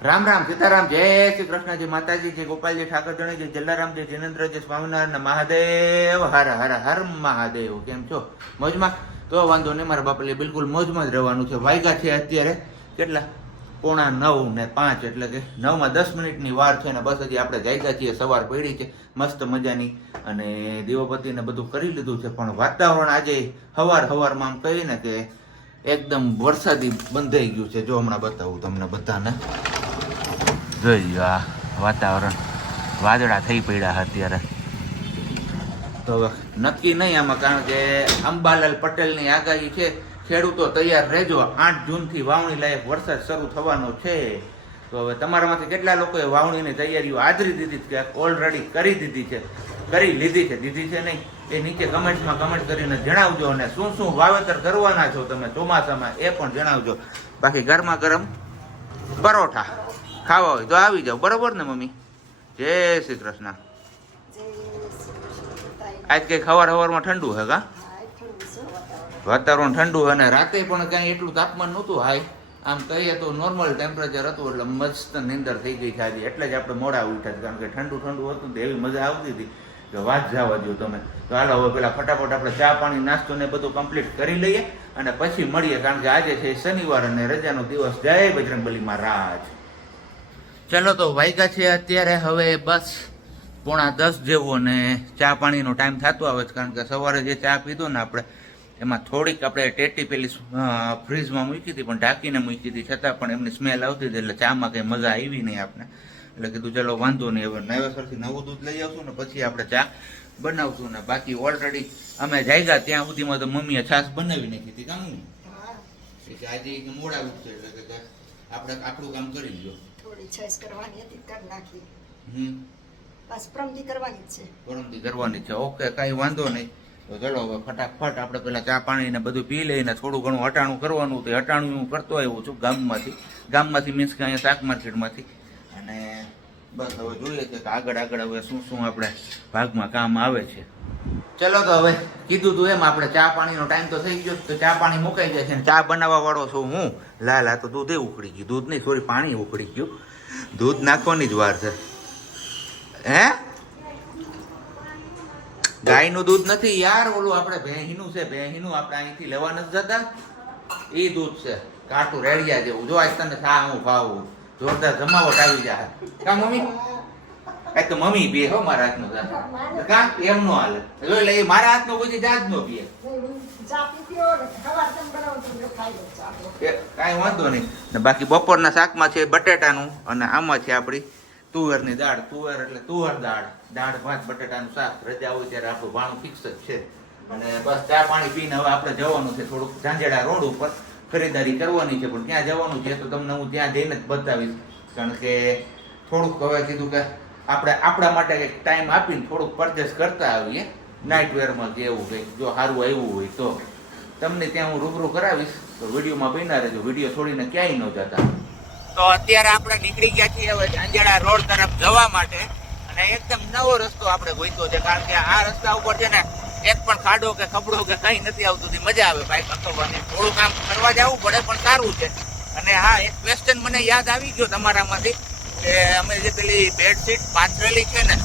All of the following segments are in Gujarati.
રામ રામ સીતારામ જય શ્રી કૃષ્ણજી માતાજી જય ગોપાલજી ઠાકરજણી જય જલારામજી જિનેન્દ્રજી સ્વામિનારાયણ મહાદેવ હર હર હર મહાદેવ. કેમ છો? મોજમાં? તો વાંધો નહીં, મારા બાપલે બિલકુલ મોજમાં જ રહેવાનું છે. વાગ્યા છે અત્યારે કેટલા? 9:05 એટલે કે 9:10 વાર છે ને બસ હજી આપણે જાગ્યા છીએ. સવાર પડી છે મસ્ત મજાની અને દીવોપતિને બધું કરી લીધું છે, પણ વાતાવરણ આજે હવારમાં આમ કહીને કે એકદમ વરસાદી બંધાઈ ગયું છે. જો હમણાં બતાવું તમને બધાને, જોઈ લો આ વાતાવરણ, વાદળા થઈ પડ્યા અત્યારે. તો હવે નક્કી નહીં આમાં, કારણ કે અંબાલાલ પટેલની આગાહી છે. ખેડૂતો તૈયાર રહેજો, 8 જૂનથી વાવણી લાયક વરસાદ શરૂ થવાનો છે. તો હવે તમારામાંથી કેટલા લોકોએ વાવણીની તૈયારીઓ આદરી દીધી છે કે ઓલરેડી કરી લીધી છે? દીધી છે નહીં એ નીચે કમેન્ટ્સમાં કમેન્ટ કરીને જણાવજો, અને શું શું વાવેતર કરવાના છો તમે ચોમાસામાં એ પણ જણાવજો. બાકી ગરમા ગરમ પરોઠા ખાવા હોય તો આવી જાવ, બરોબર ને મમ્મી? જય શ્રી કૃષ્ણ. આજ કઈ સવારમાં ઠંડુ હે કા? વાતાવરણ ઠંડુ, અને રાતે પણ કઈ એટલું તાપમાન નહોતું હાઈ, આમ કહીએ તો નોર્મલ ટેમ્પરેચર હતું. એટલે મસ્ત નીંદર થઈ ગઈ છે આજે, એટલે જ આપણે મોડા ઉઠ્યા, કારણ કે ઠંડુ હતું તો એવી મજા આવતી હતી કે વાત જવા દો તમે. તો હાલો હવે પેલા ફટાફટ આપણે ચા પાણી નાસ્તો ને બધું કમ્પ્લીટ કરી લઈએ અને પછી મળીએ, કારણ કે આજે છે શનિવાર અને રજાનો દિવસ. જય બજરંગબલી મહારાજ. ચલો તો વાગ્યા છે અત્યારે હવે બસ 9:45 જેવો, ને ચા પાણીનો ટાઈમ થતો આવે છે, કારણ કે સવારે જે ચા પીધો ને આપણે એમાં થોડીક આપણે ટેટી પેલી ફ્રીજમાં મૂકી હતી, પણ ઢાંકીને મૂકી હતી, છતાં પણ એમની સ્મેલ આવતી હતી, એટલે ચામાં કંઈ મજા આવી નહીં આપણે. એટલે કીધું ચલો વાંધો નહીં, હવે નવેસરથી નવું દૂધ લઈ આવશું ને પછી આપણે ચા બનાવશું. ને બાકી ઓલરેડી અમે જાગ્યા ત્યાં સુધીમાં તો મમ્મીએ છાશ બનાવી નાખી હતી. કામ આજે મોડા ઉઠશે એટલે કે આપણે આપણું કામ કરી લ્યો. થોડી છાશ કરવાની હતી, કરી નાખી. બસ પરમદી કરવાની જ છે. પરમદી કરવાની છે, ઓકે, કાંઈ વાંધો નહીં. તો ચલો હવે ફટાફટ આપણે પેલા ચા પાણી ને બધું પી લઈને થોડું ઘણું હટાણું કરવાનું. તો હટાણું હું કરતો આવ્યો છું ગામમાંથી મીન્સ કે અહીંયા શાક માર્કેટમાંથી. અને બસ હવે જોઈએ છે કે આગળ હવે શું શું આપણે ભાગમાં કામ આવે છે. ચલો તો હવે કીધું તું એમ આપણે ચા પાણીનો ટાઈમ તો થઈ ગયો, તો ચા પાણી મુકાઈ જાય છે. ચા બનાવવા વાળો છું હું. લાલા તો દૂધે ઉકળી ગયું, દૂધ નહીં સોરી પાણી ઉકળી ગયું, દૂધ નાખવાની જ વાર છે. હે ગાયનું દૂધ નથી યાર, ઓલું આપણે ભેંહીનું છે. ભેંહીનું આપણે અહીંથી લેવા નથી જતા, એ દૂધ છે કાટું રેડિયા જેવું. જો આજ તને ખા હું ખાવું, જોરદાર જમાવટ આવી જાય. કા મમ્મી? એ તો મમ્મી પીએ હો મારા હાથનું. કા એમ નો હાલે, જોઈ લે મારા હાથનો કોઈ જાજ નો પીએ. કાંઈ વાંધો નહીં. બાકી બપોરના શાકમાં છે બટેટાનું, અને આમાં છે આપણી તુવેરની દાળ. તુવેર એટલે તુવર દાળ, દાળ ભાત બટેટાનું શાક. રજા હોય ત્યારે આપણું ભાણું ફિક્સ જ છે. અને બસ ચા પાણી પીને હવે આપણે જવાનું છે થોડુંક ઝાંઝેડા રોડ ઉપર, ખરીદારી કરવાની છે. પણ ક્યાં જવાનું છે તો તમને હું ત્યાં જઈને જ બતાવીશ, કારણ કે થોડુંક હવે કીધું કે આપણે આપણા માટે કંઈક ટાઈમ આપીને થોડુંક પરચેસ કરતા આવીએ નાઇટ વેરમાં, કે એવું કંઈક જો સારું આવ્યું હોય તો તમને ત્યાં હું રૂબરૂ કરાવીશ. તો વિડીયોમાં બન્યા રહેજો, વિડીયો છોડીને ક્યાંય ન જતા. તો અત્યારે આપણે નીકળી ગયા છીએ હવે ઝાંઝેડા રોડ તરફ જવા માટે, અને એકદમ નવો રસ્તો આપણે ગોઈતો છે, કારણ કે આ રસ્તા ઉપર છે ને એક પણ ખાડો કે ખબડો કે કઈ નથી આવતું. મજા આવે બાઈક હંકાવવાની, થોડું કામ કરવા જવું પડે પણ સારું છે. અને હા, એક ક્વેશ્ચન મને યાદ આવી ગયો તમારામાંથી, કે અમે જે પેલી બેડશીટ પાથરેલી છે ને,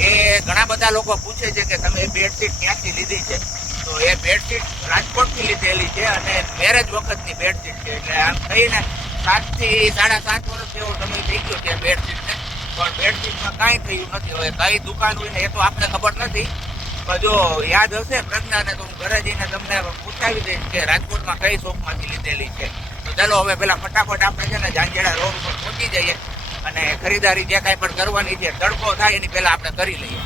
એ ઘણા બધા લોકો પૂછે છે કે તમે બેડશીટ ક્યાંથી લીધી છે. તો એ બેડશીટ રાજકોટથી લીધેલી છે, અને મેરેજ વખતની બેડશીટ છે. એટલે આમ કહીને 7 થી 7.5 વર્ષ જેવો સમય થઈ ગયો છે બેડશીટને, પણ બેડશીટમાં કાંઈ થયું નથી. હવે કઈ દુકાન હોય ને એ તો આપણે ખબર નથી, પણ જો યાદ હશે પ્રજ્ઞાને તો હું ઘરે જઈને તમને પૂછાવી દઈશ કે રાજકોટમાં કઈ શોપમાંથી લીધેલી છે. તો ચાલો હવે પેલા ફટાફટ આપણે છે ને ઝાંઝેડા રોડ ઉપર પહોંચી જઈએ, અને ખરીદારી જે કાંઈ પણ કરવાની છે તડકો થાય એની પહેલા આપણે કરી લઈએ.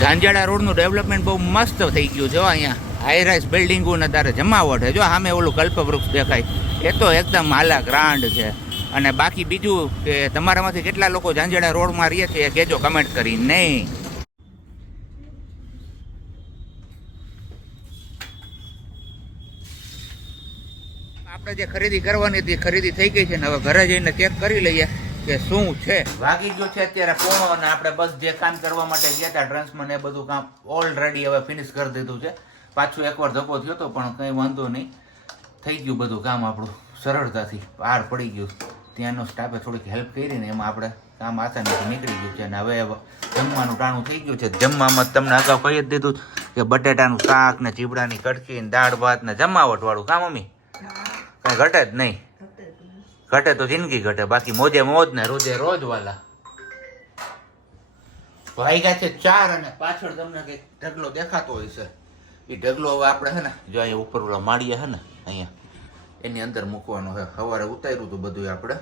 ઝાંઝેડા રોડનું ડેવલપમેન્ટ બહુ મસ્ત થઈ ગયું છે. અહીંયા હાઈરાઇઝ બિલ્ડિંગો ને તારે જમાવટ છે. જો સામે ઓલું કલ્પવૃક્ષ દેખાય, એ તો એકદમ આલા ગ્રાન્ડ છે. અને બાકી બીજું કે તમારામાંથી કેટલા લોકો ઝાંઝેડા રોડમાં રહે છે એ કહેજો કમેન્ટ કરી. નહીં આપણે જે ખરીદી કરવાની હતી ખરીદી થઈ ગઈ છે ને, હવે ઘરે જઈને ચેક કરી લઈએ કે શું છે. વાગી ગયો છે અત્યારે 9:00, અને આપણે બસ જે કામ કરવા માટે ગયા હતા ટ્રાન્સમાં એ બધું કામ ઓલરેડી હવે ફિનિશ કરી દીધું છે. પાછું એકવાર ધક્કો થયો હતો પણ કંઈ વાંધો નહીં, થઈ ગયું બધું કામ આપણું સરળતાથી પાર પડી ગયું. ત્યાંનો સ્ટાફે થોડીક હેલ્પ કરી ને એમાં આપણે કામ આસાનીથી નીકળી ગયું છે. અને હવે જમવાનું ટાણું થઈ ગયું છે. જમવામાં તમને અગાઉ કહી જ દીધું કે બટેટાનું શાક ને ચીબડાની કટકી ને દાળ ભાત ને જમાવટવાળું. કામ મમ્મી કાંઈ ઘટે જ નહીં. ઘટે તો જિંદગી ઘટે, બાકી મોજે મોજ ને રોજે રોજ વાલા. વાગ્યા છે 4 અને પાછળ તમને કઈક ઢગલો દેખાતો હોય છે. એ ઢગલો હવે આપણે છે ને જો અહીંયા ઉપર ઓલા માળીયા છે ને અહીંયા એની અંદર મૂકવાનો છે. સવારે ઉતાર્યું હતું બધું આપણે,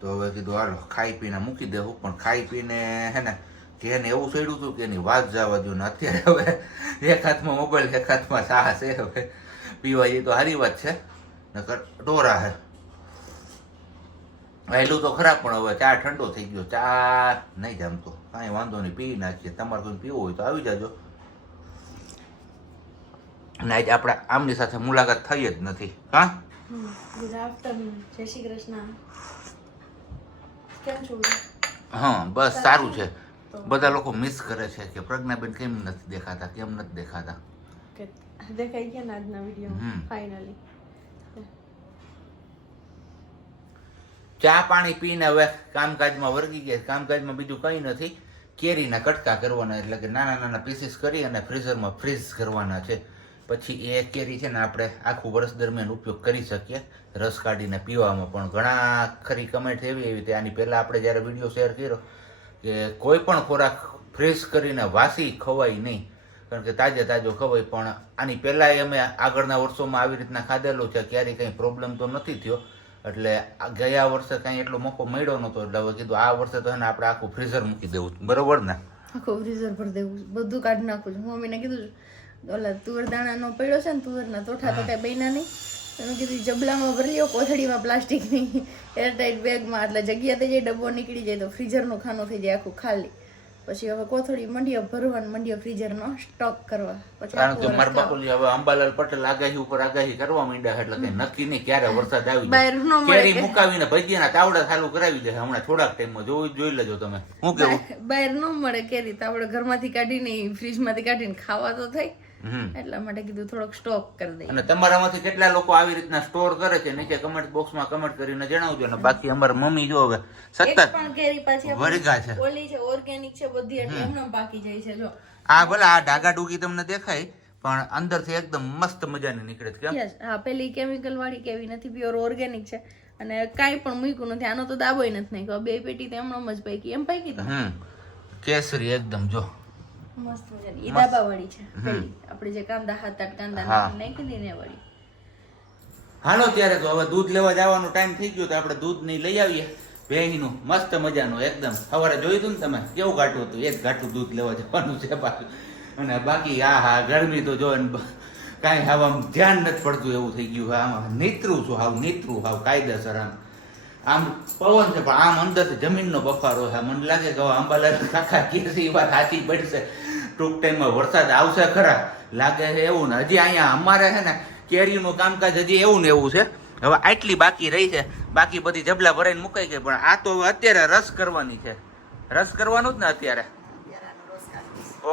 તો હવે કીધું હાલો ખાઈ પીને મૂકી દેવું. પણ ખાઈ પીને હે ને એને એવું ચડ્યું હતું કે એની વાત જવા દો ને. અત્યારે હવે એક હાથમાં મોબાઈલ એક હાથમાં ચા છે. હવે પીવા જઈએ તો સારી વાત છે, નકર ડોરા છે. વહેલું તો ખરાબ, પણ હવે ચા ઠંડો થઈ ગયો. ચા નહીં જમતો, કાંઈ વાંધો નહીં, પી નાખીએ. તમારે કોઈ પીવું હોય તો આવી જાજો. અને આજે આપણે આમની સાથે મુલાકાત થઈ જ નથી. હા ગુડ આફ્ટરનૂન, જય શ્રી કૃષ્ણ. કેમ છો? હા બસ સારું છે. બધા લોકો મિસ કરે છે કે પ્રજ્ઞાબેન કેમ નથી દેખાતા, કેમ નથી દેખાતા. કે દેખાઈ ગયા ને આજના વિડીયો ફાઇનલી. ચા પાણી પીને હવે કામકાજમાં વર્ગી ગયા. કામકાજમાં બીજું કંઈ નથી, કેરીના કટકા કરવાના, એટલે કે નાના નાના પીસીસ કરી અને ફ્રીઝરમાં ફ્રીઝ કરવાના છે. પછી એ કેરી છે ને આપણે આખું વર્ષ દરમિયાન ઉપયોગ કરી શકીએ રસ કાઢીને પીવામાં. પણ ઘણા ખરી કમેન્ટ એવી હતી આની પહેલાં આપણે જ્યારે વિડીયો શેર કર્યો કે કોઈ પણ ખોરાક ફ્રીઝ કરીને વાસી ખવાય નહીં, કારણ કે તાજે તાજો ખવાય. પણ આની પહેલાં અમે આગળના વર્ષોમાં આવી રીતના ખાધેલું છે, ક્યારેય કંઈ પ્રોબ્લેમ તો નથી થયો. એટલે ગયા વર્ષે કાંઈ એટલો મોકો મળ્યો નહોતો, એટલે હવે કીધું આ વર્ષે તો એને આપણે આખું ફ્રીઝર મૂકી દેવું. બરોબર ને? આખું ફ્રીઝર ભરી દેવું, બધું કાઢી નાખું છું. મમ્મીને કીધું ઓલા તુવેર દાણાનો પડ્યો છે ને, તુવેરના તોઠા તો કાંઈ બન્યા નહીં. તમે કીધું જબલામાં ભરી લો, કોથળીમાં પ્લાસ્ટિકની એરટાઈટ બેગમાં, એટલે જગ્યા થઈ જાય, ડબ્બો નીકળી જાય તો ફ્રીઝરનો ખાનો થઈ જાય આખું ખાલી. પછી હવે કોથળી મંડ્યો ભરવાનું, મંડ્યો ફ્રીઝરનો સ્ટોક કરવા. પછી કારણ કે મારા બાપુજી હવે અંબાલાલ પટેલ આગાહી ઉપર આગાહી કરવા માંડ્યા, એટલે કઈ નક્કી નહીં ક્યારે વરસાદ આવી જાય. કેરી મુકાવીને ભજીયાના તાવડા ચાલુ કરાવી દે હમણાં થોડાક ટાઈમમાં. જોઈ લેજો તમે. શું કેવું? બહાર ન મળે કેરી તો આપણે ઘરમાંથી કાઢીને ફ્રીજમાંથી કાઢીને ખાવા તો થાય, એટલા માટે કીધું થોડોક સ્ટોક કરી દઈએ. અને તમારામાંથી કેટલા લોકો આવી રીતના સ્ટોર કરે છે નીચે કમેન્ટ બોક્સમાં કમેન્ટ કરીને જણાવજો. ને બાકી અમારા મમ્મી જો હવે સતત પણ કેરી પાછી વરગા છે, ઓલી છે ઓર્ગેનિક છે બધી, એટલે એમને પાકી જાય છે. જો આ ભલે આ ડાગા ડૂગી તમને દેખાય, પણ અંદરથી એકદમ મસ્ત મજાની નીકળે છે. કેમ? હા, પેલી કેમિકલ વાળી કેવી નથી, પ્યોર ઓર્ગેનિક છે. અને કાંઈ પણ મૂક્યું નથી, આનો તો દાબોય નથી નાખ્યો. 2 પેટી તો એમનો જ પાકી, એમ પાકી કેસરી એકદમ જો મસ્ત મજાની. ઈ દાબા વાળી છે પેલી, આપણે જે કાંદા 7-8 કાંદા નાખી દઈને વાળી. હાલો ત્યારે તો હવે દૂધ લેવા જવાનો ટાઈમ થઈ ગયો, તો આપણે દૂધ નહીં લઈ આવીએ. ભેંસનું મસ્ત મજાનું એકદમ. સવારે જોયું હતું ને તમે કેવું ઘાટું હતું, એક ઘાટું દૂધ લેવા જવાનું છે પાછું. અને બાકી હા ગરમી તો જો કાંઈ આમ ધ્યાન નથી પડતું એવું થઈ ગયું. આમાં નીતરું છું, નીતરું કાયદેસર. આમ પવન છે પણ આમ અંદરથી જમીનનો બફારો છે. મને લાગે કે અંબાલાલ કાકા કે એ વાત સાચી પડશે, ટૂંક ટાઈમમાં વરસાદ આવશે ખરા લાગે છે એવું. ને હજી અહીંયા અમારે છે ને કેરીનું કામકાજ હજી એવું ને એવું છે. હવે આટલી બાકી રહી છે, બાકી બધી જબલા ભરાઈને મુકાઈ ગઈ. પણ આ તો અત્યારે રસ કરવાની છે, રસ કરવાનું જ ને અત્યારે.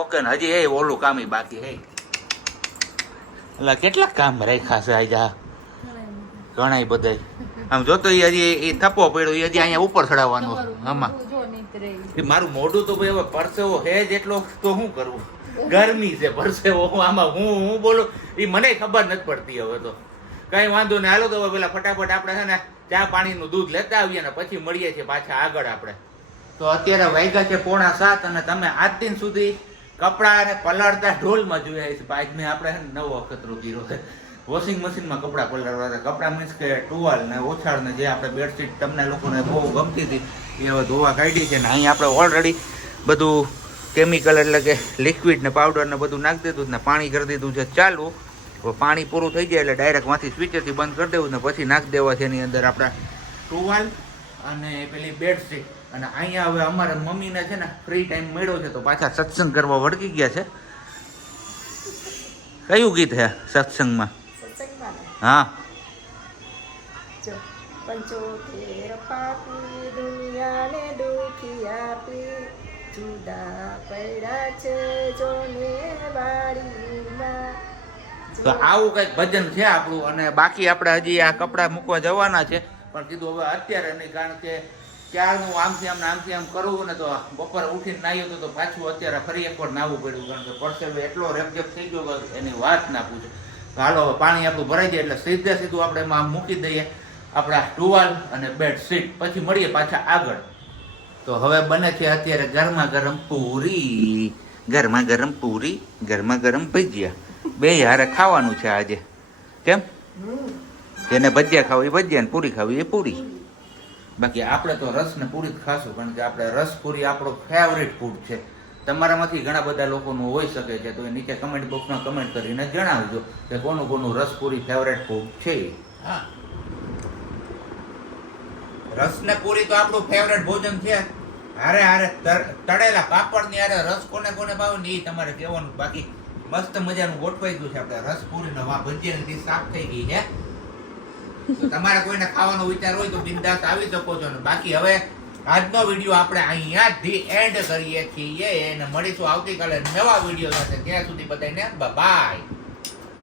ઓકે ને હજી ઓલું કામ બાકી હે. એટલે કેટલાક કામ રાખ્યા છે આજે ઘણા બધા. આમ જોતો હજી એ થપ્પો પડ્યો, એ હજી અહીંયા ઉપર ચડાવવાનું. આમાં મારું મોઢું તો ભાઈ હવે પરસેવો હે જ એટલો, તો શું કરવું? ગરમી છે, પરસેવો આમાં હું બોલું એ મને ખબર નથી પડતી. હવે તો કઈ વાંધો નહીં, હાલો તો હવે પેલા ફટાફટ આપણે છે ને ચા પાણીનું દૂધ લેતા આવીએ ને પછી મળીએ છીએ પાછા આગળ આપણે. તો અત્યારે વાગ્યા છે 6:45 અને તમે આજ દિન સુધી કપડા ને પલાળતા ઢોલમાં જોયા છે. આજ મેં આપણે નવો અખતરો કર્યો છે, વોશિંગ મશીનમાં કપડા પલાળવા હતા. કપડા મીન્સ કે ટુવાલ ને ઓછાળ ને જે આપણે બેડશીટ તમને લોકોને બહુ ગમતી હતી એ હવે ધોવા કાઢી છે. ને અહીંયા આપણે ઓલરેડી બધું કેમિકલ એટલે કે લિક્વિડ ને પાવડર ને બધું નાખી દીધું ને પાણી કરી દીધું છે ચાલુ. હવે પાણી પૂરું થઈ જાય એટલે ડાયરેક્ટ માંથી સ્વિચરથી બંધ કરી દેવું ને પછી નાખી દેવા છે એની અંદર આપણા ટુવાલ અને પેલી બેડશીટ. અને અહીંયા હવે અમારા મમ્મીને છે ને ફ્રી ટાઈમ મળ્યો છે તો પાછા સત્સંગ કરવા વળગી ગયા છે. કયું ગીત છે સત્સંગમાં? હા, પંચોતેર પાપી દુનિયાને દુખી આપી, જુદા પડ્યા છે જોને વાડીમાં. તો આવું કઈક ભજન છે આપણું. અને બાકી આપણે હજી આ કપડા મૂકવા જવાના છે. પણ કીધું હવે અત્યારે નહીં, કારણ કે ક્યારનું આમથી આમ કરવું ને તો બપોરે ઉઠીને નાહ્યો તો પાછું અત્યારે ફરી એકવાર નાહવું પડ્યું, કારણ કે પરસેવે એટલો રેપઝેપ થઈ ગયો કે એની વાત ના પૂછે. હાલો હવે પાણી આપણું ભરાઈ જાય એટલે સીધું આપણે એમાં મૂકી દઈએ આપણા ટુવાલ અને બેડશીટ, પછી મળીએ પાછા આગળ. તો હવે બને છે અત્યારે ગરમા ગરમ પૂરી, ગરમા ગરમ પૂરી, ગરમા ગરમ ભજીયા, બે હારે ખાવાનું છે આજે. કેમ? જેને ભજીયા ખાવું એ ભજીયા ને પૂરી ખાવી એ પૂરી. બાકી આપણે તો રસ ને પૂરી જ ખાશું, કારણ કે આપણે રસ પૂરી આપણો ફેવરેટ ફૂડ છે. તમારામાંથી ઘણા બધા લોકોનું હોઈ શકે છે, તો એ નીચે કમેન્ટ બોક્સમાં કમેન્ટ કરીને જણાવજો કે કોનું રસ પૂરી ફેવરેટ ફૂડ છે. હા, રસ ને પૂરી તો આપણું ફેવરેટ ભોજન છે. હારે તળેલા પાપડ ની હારે રસ કોને ભાવે ને એ તમારે કહેવાનું. બાકી મસ્ત મજાનું ગોઠવાઈ ગયું છે આપણે રસ પૂરી ને ભજીયાની ડીશ સાફ થઈ ગઈ છે. તો તમારે કોઈને ખાવાનો વિચાર હોય તો બિંદાસ આવી શકો છો. ને બાકી હવે આજનો વિડીયો આપણે અહીંયાથી એન્ડ કરીએ છીએ અને મળીશું આવતીકાલે નવા વિડીયો સાથે. ત્યાં સુધી બધાને બાય.